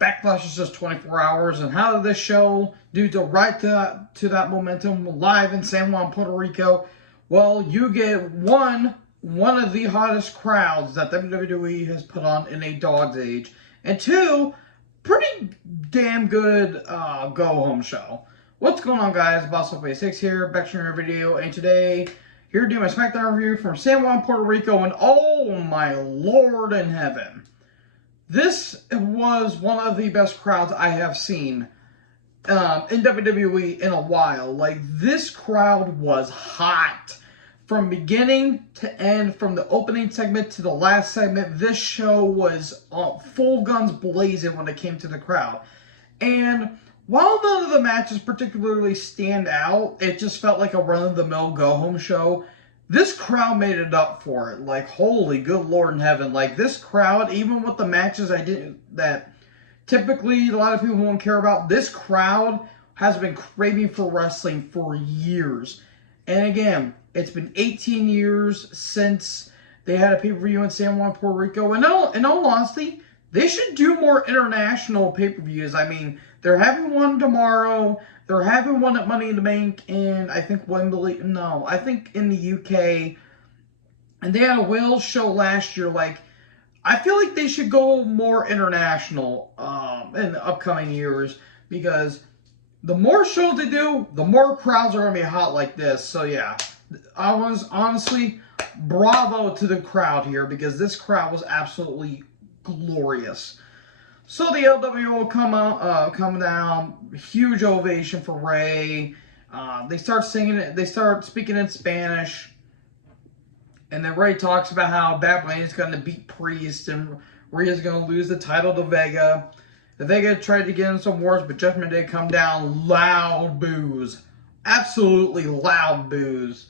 Backlash is just 24 hours, and how did this show do to that momentum live in San Juan, Puerto Rico? Well, you get one of the hottest crowds that WWE has put on in a dog's age, and two, pretty damn good go-home show. What's going on, guys? Boss86 here, back to another video, and today, here to do my Smackdown review from San Juan, Puerto Rico, and oh my lord in heaven. This was one of the best crowds I have seen in WWE in a while. Like, this crowd was hot. From beginning to end, from the opening segment to the last segment, this show was full guns blazing when it came to the crowd. And while none of the matches particularly stand out, it just felt like a run-of-the-mill go-home show. This crowd made it up for it. Like, holy good lord in heaven. Like, this crowd, even with the matches that typically a lot of people won't care about, this crowd has been craving for wrestling for years. And again, it's been 18 years since they had a pay-per-view in San Juan, Puerto Rico. And in all honesty, they should do more international pay-per-views. I mean, they're having one tomorrow. They're having one at Money in the Bank in, I think, Wembley. No, I think in the UK. And they had a Wales show last year. Like, I feel like they should go more international in the upcoming years. Because the more shows they do, the more crowds are going to be hot like this. So, yeah. I was, honestly, bravo to the crowd here. Because this crowd was absolutely glorious. So the LWO will come down, huge ovation for Ray. They start singing it. They start speaking in Spanish, and then Ray talks about how Bad Bunny's going to beat Priest, and Rhea's going to lose the title to Vega. The Vega tried to get in some wars, but Judgment Day come down, loud boos, absolutely loud boos.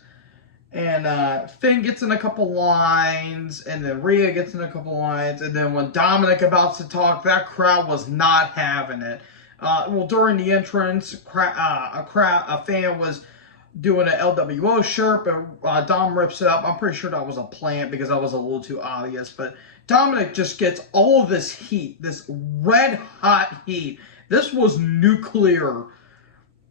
And Finn gets in a couple lines, and then Rhea gets in a couple lines, and then when Dominic about to talk, that crowd was not having it. Well, during the entrance, a fan was doing an LWO shirt, but Dom rips it up. I'm pretty sure that was a plant because that was a little too obvious. But Dominic just gets all of this heat, this red hot heat. This was nuclear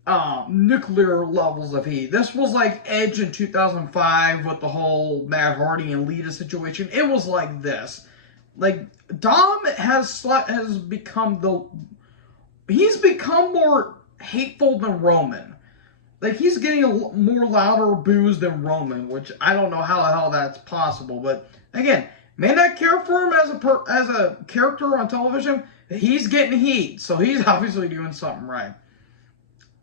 levels of heat. This was like Edge in 2005 with the whole Matt Hardy and Lita situation. It was like this. Like, Dom has become he's become more hateful than Roman. Like, he's getting more louder boos than Roman, which I don't know how the hell that's possible. But again, may not care for him as a character on television. He's getting heat, so he's obviously doing something right.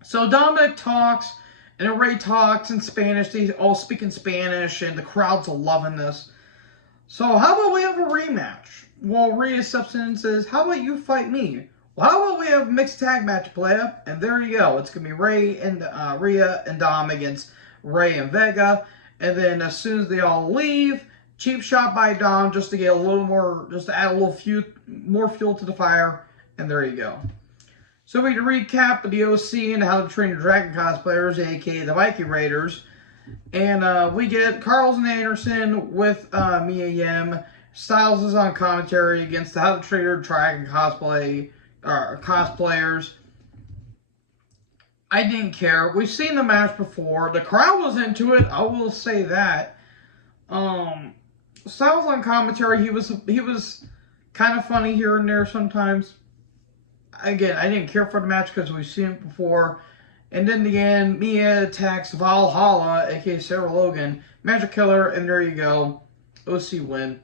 So Dominic talks, and Ray talks in Spanish. They all speak in Spanish, and the crowd's loving this. So how about we have a rematch? Well, Rhea steps in and says, how about you fight me? Well, how about we have a mixed tag match, playa? And there you go. It's going to be Ray and Rhea and Dom against Ray and Vega. And then as soon as they all leave, cheap shot by Dom just to get a little more, just to add a little more fuel to the fire. And there you go. So we can recap the OC and How to Train Your Dragon cosplayers, aka the Viking Raiders. And we get Carlson Anderson with Mia Yim. Styles is on commentary against the How to Train Your Dragon cosplayers. I didn't care. We've seen the match before. The crowd was into it, I will say that. Styles on commentary, he was kind of funny here and there sometimes. Again, I didn't care for the match because we've seen it before. And in the end, Mia attacks Valhalla, aka Sarah Logan, Magic Killer, and there you go. OC win.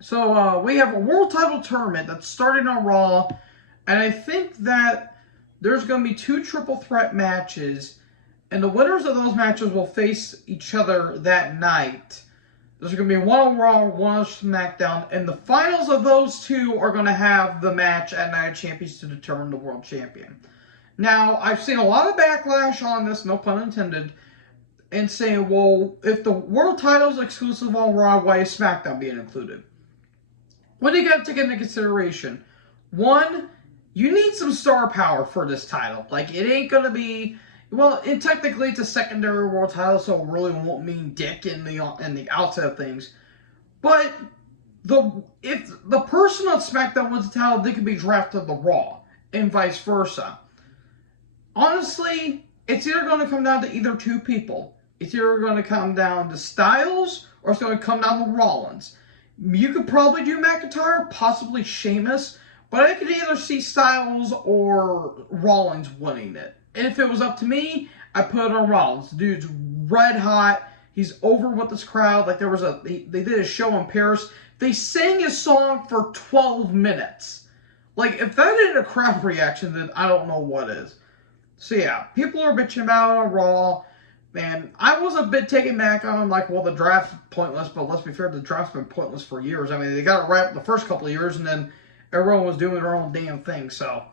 So we have a world title tournament that's starting on Raw. And I think that there's going to be 2 triple threat matches. And the winners of those matches will face each other that night. There's going to be one on Raw, one on Smackdown, and the finals of those 2 are going to have the match at Night of Champions to determine the world champion. Now, I've seen a lot of backlash on this, no pun intended, and saying, well, if the world title is exclusive on Raw, why is Smackdown being included? What do you got to take into consideration? One, you need some star power for this title. Like, it ain't going to be... Well, technically it's a secondary world title, so it really won't mean dick in the outside of things. But if the person on SmackDown wins the title, they could be drafted to Raw, and vice versa. Honestly, it's either going to come down to either two people. It's either going to come down to Styles, or it's going to come down to Rollins. You could probably do McIntyre, possibly Sheamus, but I could either see Styles or Rollins winning it. And if it was up to me, I put it on Rollins. The dude's red hot. He's over with this crowd. Like they did a show in Paris. They sang his song for 12 minutes. Like, if that isn't a crowd reaction, then I don't know what is. So yeah, people are bitching about it on Raw. Man, I was a bit taken back on them, like, well, the draft's pointless, but let's be fair, the draft's been pointless for years. I mean, they got it right the first couple of years, and then everyone was doing their own damn thing, so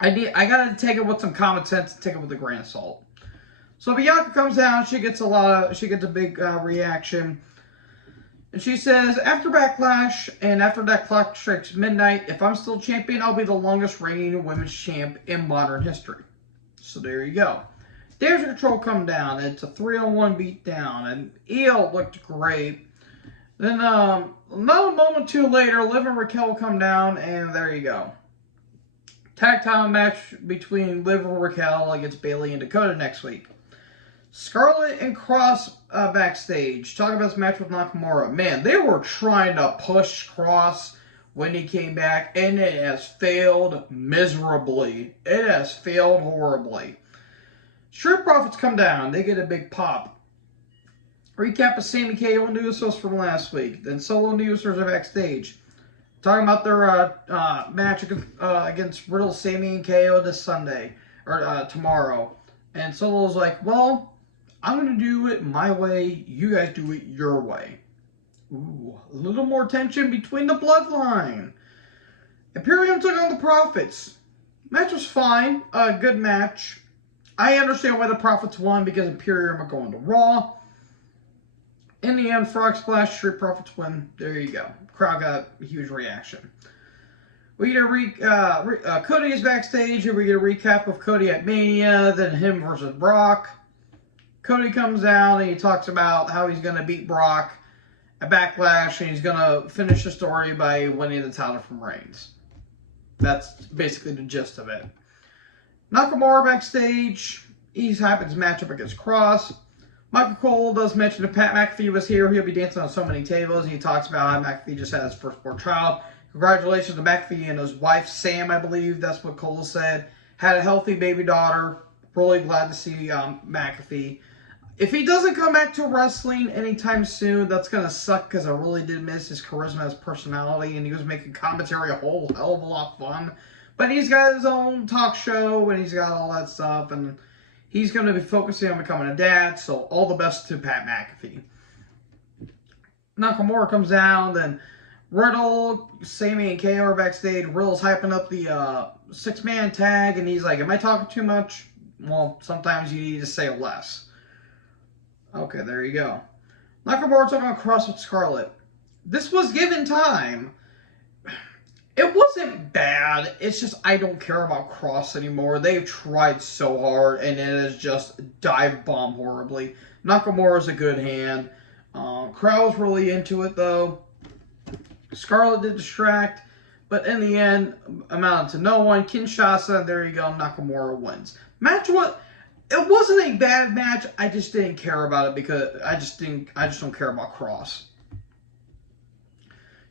I gotta take it with some common sense and take it with a grain of salt. So Bianca comes down, she gets a big reaction, and she says, after Backlash, and after that clock strikes midnight, if I'm still champion, I'll be the longest reigning women's champ in modern history. So there you go. Damage Control come down. It's a 3-on-1 beatdown, and EL looked great. Then, not a moment or two later, Liv and Raquel come down, and there you go. Tag title match between Liv and Raquel against Bayley and Dakota next week. Scarlett and Cross backstage. Talking about this match with Nakamura. Man, they were trying to push Cross when he came back, and it has failed miserably. It has failed horribly. Street Profits come down. They get a big pop. Recap of Sami KO and Usos from last week. Then Solo and Usos are backstage. Talking about their match against Riddle, Sami, and KO this Sunday. Or tomorrow. And Solo's like, well, I'm going to do it my way. You guys do it your way. Ooh, a little more tension between the bloodline. Imperium took on the Profits. Match was fine. Good match. I understand why the Profits won, because Imperium are going to Raw. In the end, Frog Splash, Street Profits win. There you go. Crowd got a huge reaction. We get Cody is backstage, and we get a recap of Cody at Mania, then him versus Brock. Cody comes out, and he talks about how he's going to beat Brock at Backlash, and he's going to finish the story by winning the title from Reigns. That's basically the gist of it. Nakamura backstage. He's having his matchup against Cross. Michael Cole does mention that Pat McAfee was here. He'll be dancing on so many tables. He talks about how McAfee just had his firstborn child. Congratulations to McAfee and his wife, Sam, I believe. That's what Cole said. Had a healthy baby daughter. Really glad to see McAfee. If he doesn't come back to wrestling anytime soon, that's going to suck, because I really did miss his charisma, his personality, and he was making commentary a whole hell of a lot of fun. But he's got his own talk show, and he's got all that stuff, and he's going to be focusing on becoming a dad, so all the best to Pat McAfee. Nakamura comes down, then Riddle, Sami, and KO are backstage. Riddle's hyping up the six-man tag, and he's like, am I talking too much? Well, sometimes you need to say less. Okay, there you go. Nakamura took on Cross with Scarlett. This was given time. It wasn't bad. It's just I don't care about Cross anymore. They've tried so hard, and it has just dive bombed horribly. Nakamura's a good hand. Crowd's really into it, though. Scarlett did distract, but in the end, amounted to no one. Kinshasa, there you go. Nakamura wins. It wasn't a bad match. I just didn't care about it because I just don't care about Cross.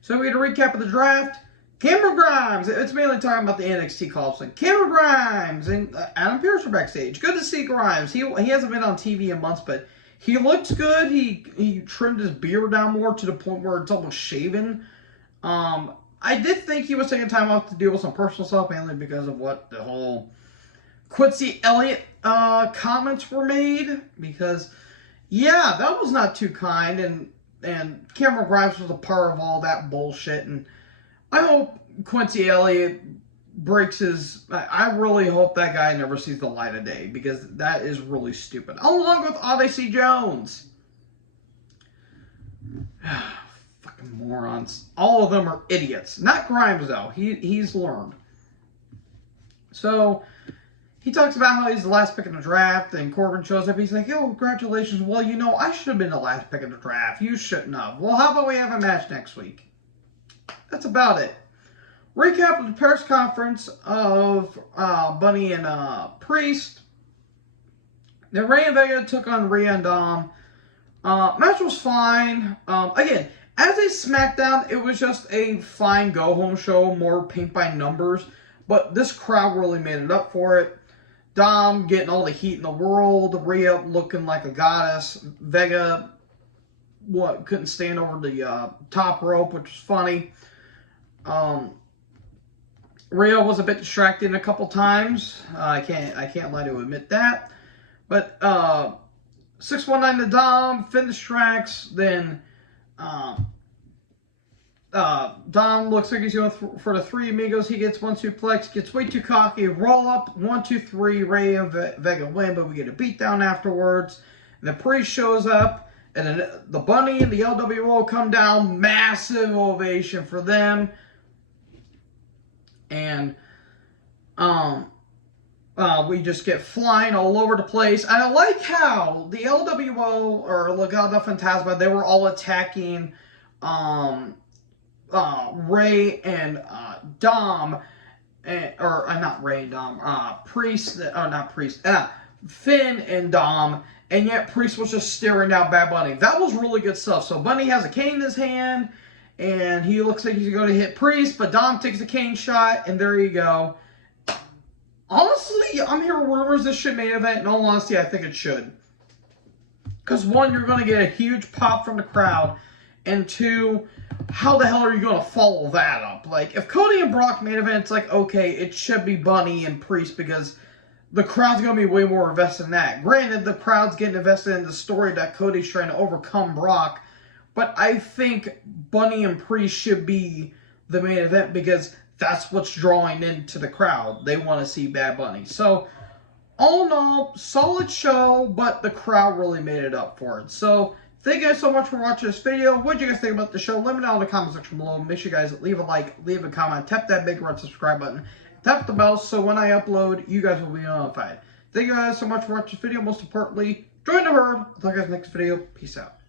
So we get a recap of the draft. Cameron Grimes, it's mainly talking about the NXT call-ups. Like Cameron Grimes and Adam Pearce are backstage. Good to see Grimes. He hasn't been on TV in months, but he looks good. He trimmed his beard down more to the point where it's almost shaven. I did think he was taking time off to deal with some personal stuff, mainly because of what the whole Quincy Elliott comments were made. Because, yeah, that was not too kind, and Cameron Grimes was a part of all that bullshit, and I hope Quincy Elliott breaks his... I really hope that guy never sees the light of day, because that is really stupid. Along with Odyssey Jones. Fucking morons. All of them are idiots. Not Grimes, though. He's learned. So, he talks about how he's the last pick in the draft, and Corbin shows up. He's like, "Yo, congratulations." Well, you know, I should have been the last pick in the draft. You shouldn't have. Well, how about we have a match next week? That's about it. Recap of the press conference of Bunny and Priest. Then Rey and Vega took on Rhea and Dom. Match was fine. Again, as a SmackDown, it was just a fine go-home show, more paint by numbers. But this crowd really made it up for it. Dom getting all the heat in the world. Rhea looking like a goddess. Vega, couldn't stand over the top rope, which was funny. Rhea was a bit distracting a couple times. I can't lie to admit that. But 619 to Dom, finish tracks. Then Dom looks like he's going for the three amigos. He gets 1 suplex, gets way too cocky. Roll up, 1, 2, 3. Rey and Vega win, but we get a beatdown afterwards. And the Priest shows up, and then the Bunny and the LWO come down. Massive ovation for them. And we just get flying all over the place. And I like how the LWO or Legado Fantasma, they were all attacking Rey and Dom, or not Rey and Dom, Finn and Dom, and yet Priest was just staring down Bad Bunny. That was really good stuff. So Bunny has a cane in his hand, and he looks like he's going to hit Priest, but Dom takes a cane shot, and there you go. Honestly, I'm hearing rumors this should main event. In all honesty, I think it should. Because one, you're going to get a huge pop from the crowd, and two, how the hell are you going to follow that up? Like, if Cody and Brock main event, it's like, okay, it should be Bunny and Priest because the crowd's going to be way more invested in that. Granted, the crowd's getting invested in the story that Cody's trying to overcome Brock, but I think Bunny and Priest should be the main event because that's what's drawing into the crowd. They want to see Bad Bunny. So, all in all, solid show, but the crowd really made it up for it. So, thank you guys so much for watching this video. What did you guys think about the show? Let me know in the comment section below. Make sure you guys leave a like, leave a comment, tap that big red subscribe button, tap the bell so when I upload, you guys will be notified. Thank you guys so much for watching this video. Most importantly, join the herd. I'll talk to you guys next video. Peace out.